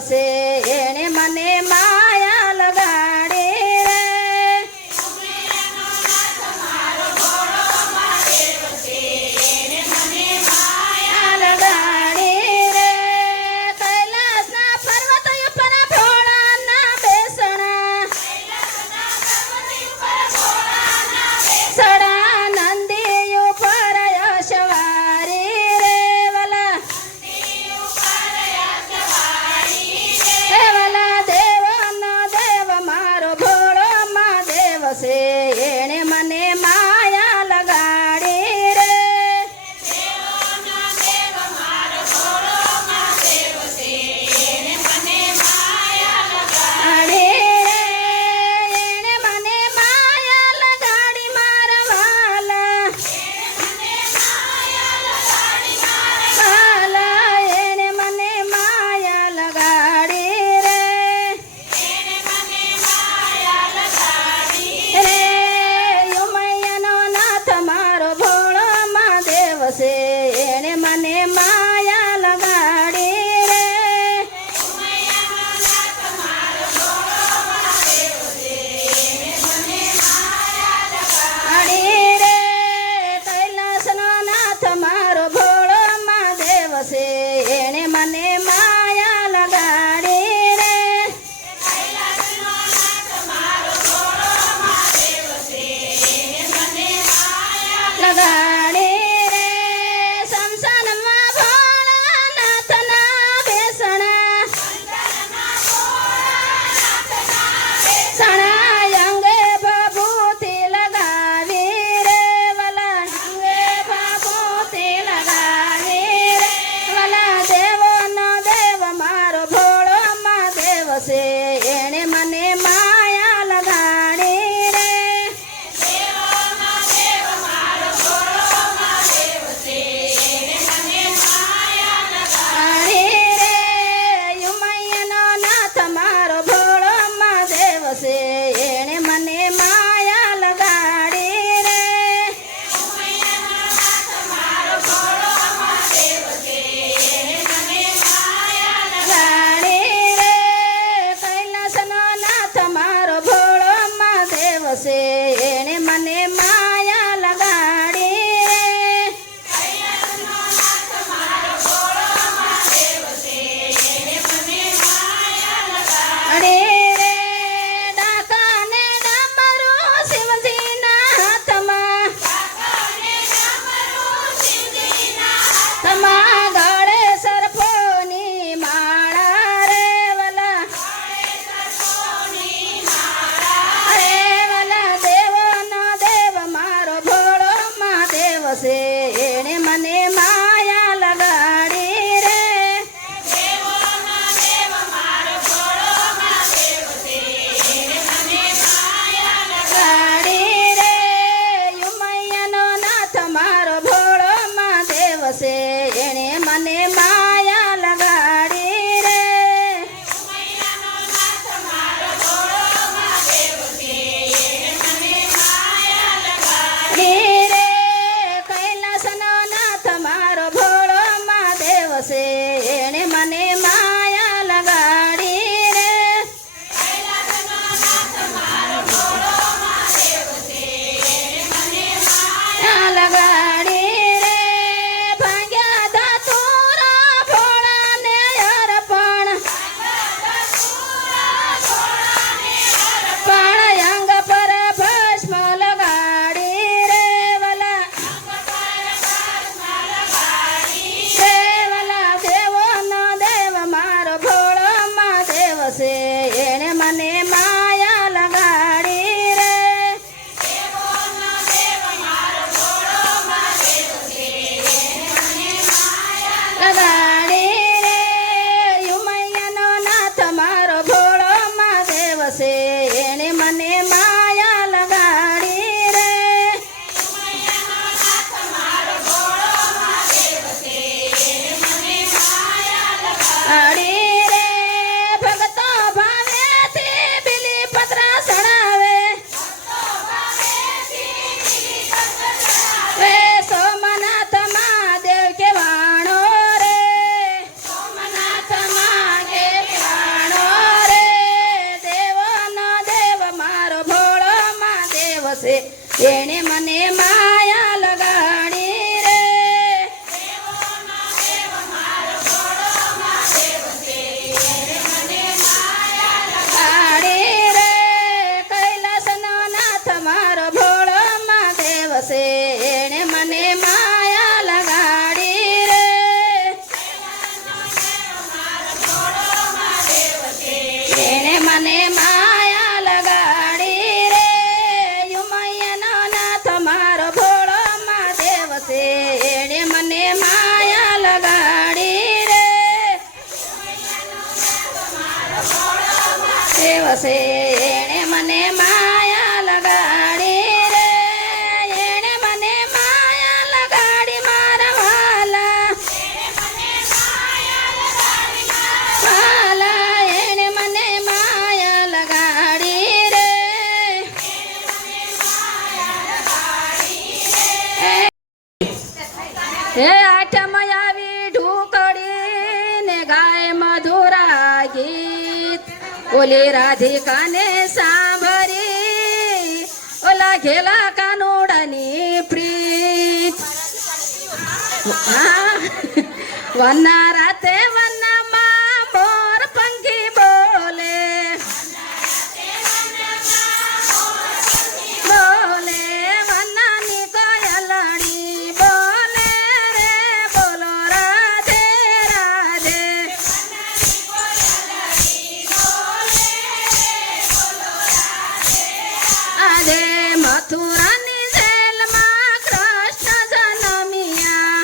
છે એણે મને માયા લગાડી રે માયા લગાડી રે કૈલાસના પર્વત ઉપર ભોળાના બેસણા સડા નંદી ઉપર યશવારી રે વલા વલા દેવનો દેવ મારો ભોળો મહાદેવ છે એણે મને માયા લગાડી રે એણે મને માયા લગાડી મારા વાલા વાલા એણે મને માયા લગાડી રે રે ઉમૈયાનો નાથ મારો ભોળો મહાદેવ છે એણે મને માયા લગાડી રે અડી રે કૈલાસનો નાથ મારો ભોળો મહાદેવ છે એણે મને માયા લગાડી રે લગાડી રે શમશાનમાં ભોળાનાથના બેસણા સણા અંગે ભભૂતિ લગાવી રે વલા અંગે ભભૂતિ લગાવી રે વલા દેવોનો મને માયા લગાડી રે યુમૈયાનો નાથ મારો ભોળો મહાદેવ છે એણે મને માયા લગાડી રે દેવ છે એણે મને માયા લગાડી રે એણે મને માયા લગાડી મારા વાલા વાલા એણે મને માયા લગાડી રે હે આઠમ આવી ઢુકડી ને ગાય મધુરા ગીત ઓલી રાધિકાને સાંભળી ઓલા ઘેલા કાનોડાની પ્રીત વના રાતે વનમાં મોર પંખી બોલે બોલે વનાની કોયલણી બોલે રે બોલો રાધે રાધે આજે મથુરાની જેલમાં કૃષ્ણ જન્મ્યા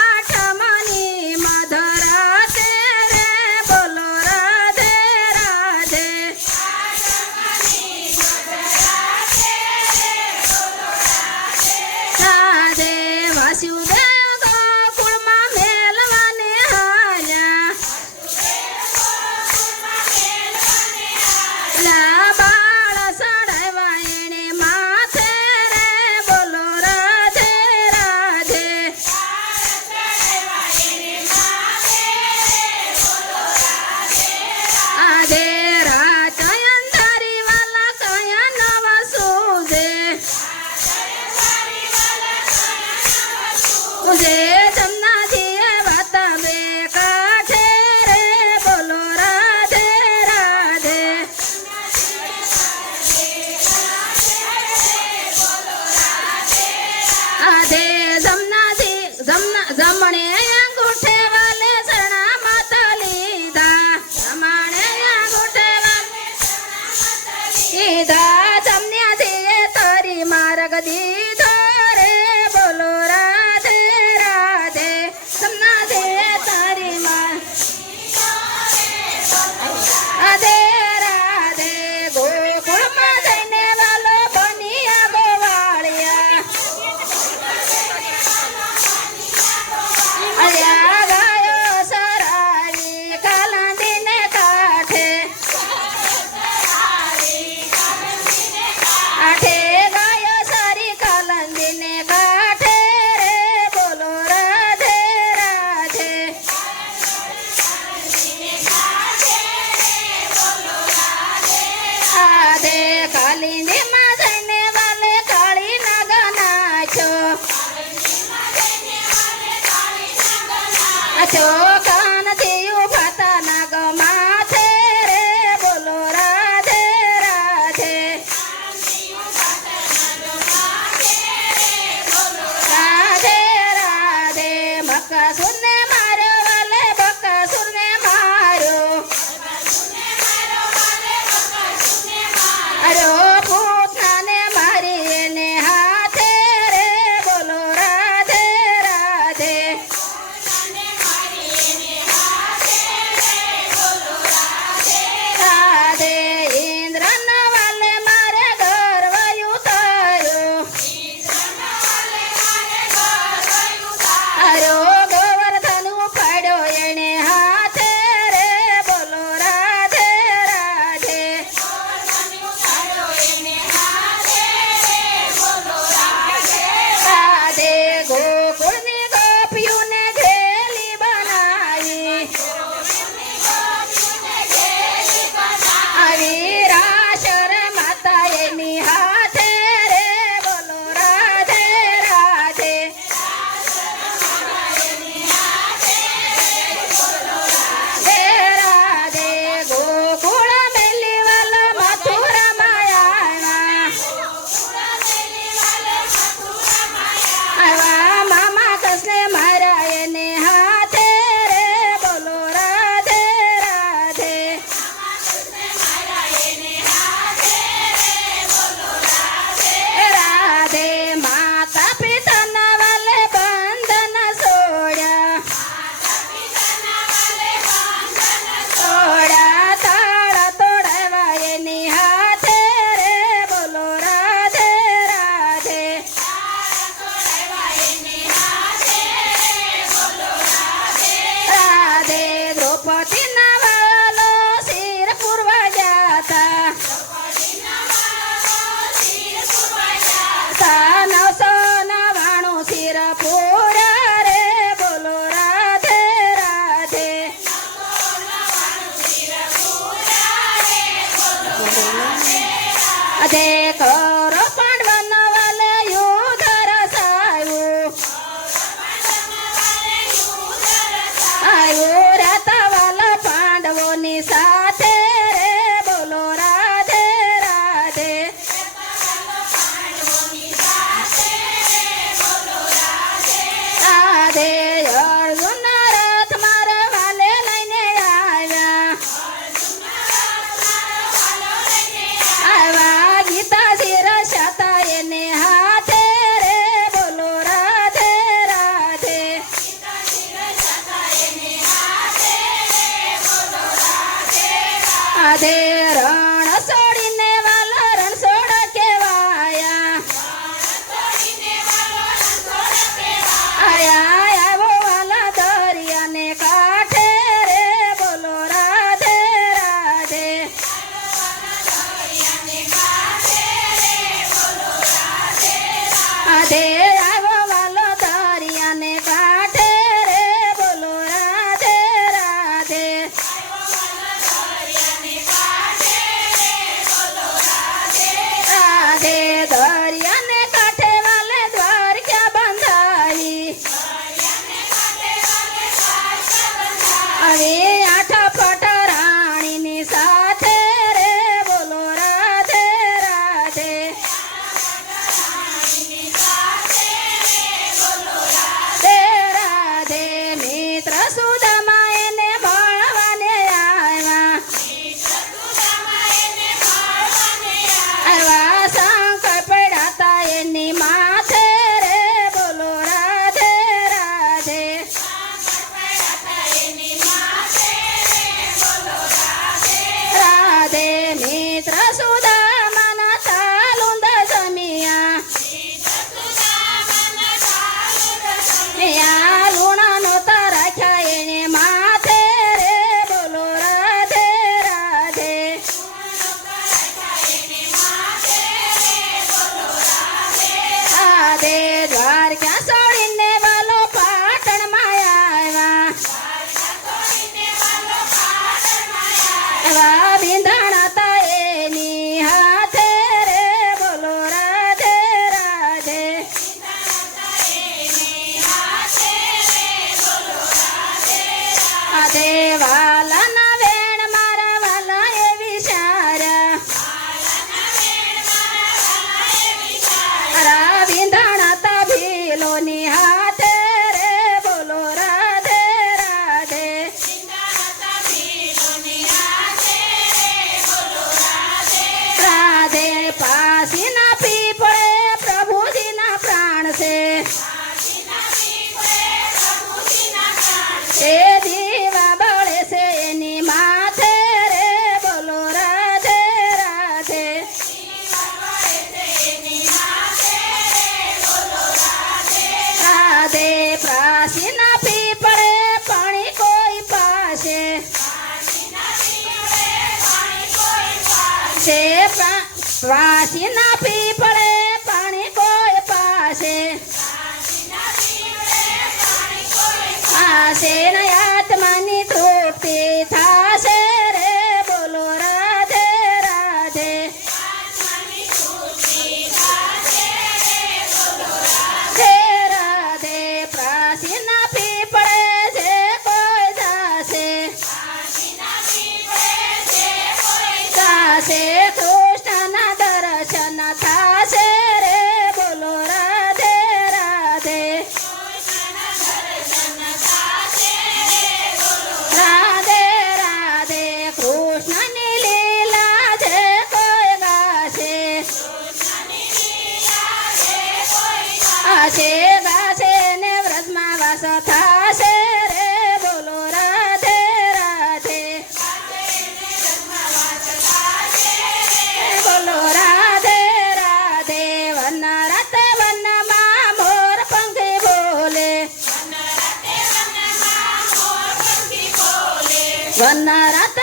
આઠમની મધરા છે રે બોલો રાધે રાધે રાધે વાસુદેવ ગોકુળમાં મેલવાને હાલ્યા લા બાળ સડાવ્યા એણે માથે રે બોલો રાધે રાધે આજે રાત અંધારી વાલા કયા નવા સૂજે ઉજે જમનાથી વાતા બે કાઠે રે બોલો રાધે રાધે આધે જમનાથી જમણે અંગૂઠે વાલે ચણા માતા લીધા જમણે અંગૂઠે વાલે લીધા જમન્યાથી તારી માર્ગ દીધો રે બોલો રાધે રાધે જમનાથી તારી માર્ગ રાધે રાધે ગોકુળમાં જઈને વાલો બન્યા ગોવાળિયા અલ્યા ગાયો સરારી કાલંદીને કાઠે આઠે ગાયો સારી કાલંદીને કાઠે રે બોલો રાધે રાધે આધે કાલિંદીમાં જઈને વાલે કાળી નાગ નાખ્યો અચો કાનથી ઉભાતા નાગ માથે રે બોલો રાધે રાધે રાધે રાધે બકાસુરને માર્યો વાલે બકાસુરને માર્યો અરે પૂતનાને મારી એને હાથે રે બોલો રાધે રાધે રાધે રણ છોડીને વાલો રણછોડ કેવાયા આયા આવો વાલા દરિયાને કાંઠે રે બોલો રાધે રાધે રાધે આવો વાલો દરિયાને કાંઠે રે બોલો રાધે રાધે રાધે દરિયાને કાંઠે વાલે દ્વારકા બંધાઈ હવે આઠ પટ રાણીની સાથે રે બોલો રાધે રાધે રાધે મિત્ર સુદામા એને ભણવાને આવ્યા શંકર પડ્યા તા એની માથે રે બોલો રાધે રાધે રાધે મિત્ર સુદામાના ચાલુંદ જમિયા લુણાનો રાખ્યા એને માથે રે બોલો રાધે રાધે રાધે દ્વારકા છોડીને વાલો પાટણમાં આવ્યા વિંધાણા તા એની હાથે રે બોલો રાધે રાધે રાધે વાલાના વેણ મારા વાલા એ વિચાર્યા વિંધાણા તા ભીલોની હાથે રે બોલો રાધે રાધે રાધે પાસીના પીપળે પ્રભુજીના પ્રાણ છે એ દીવા બળે છે એની માથે રે બોલો રાધે રાધે રાધે પ્રાસીના પીપળે પાણી કોઈ પાસે છે પ્રાસીના પીપળે પાણી કોઈ પાસે આશે ને આત્માની તૃપ્તિ થાશે રે બોલો રાધે રાધે રાધે પ્રાસીના પીપળે જે કોઈ જાશે કૃષ્ણના દર્શન થાશે રે બોલો રાધે રાધે રાધે રાધે કૃષ્ણની લીલા જે કોઈ ગાશે ગાશે ને વ્રજમાં વાસ થાશે રે બોલો રાધે રાધે બોલો રાધે રાધે વન રાતે વનમાં મોર પંખી બોલે વન રાતે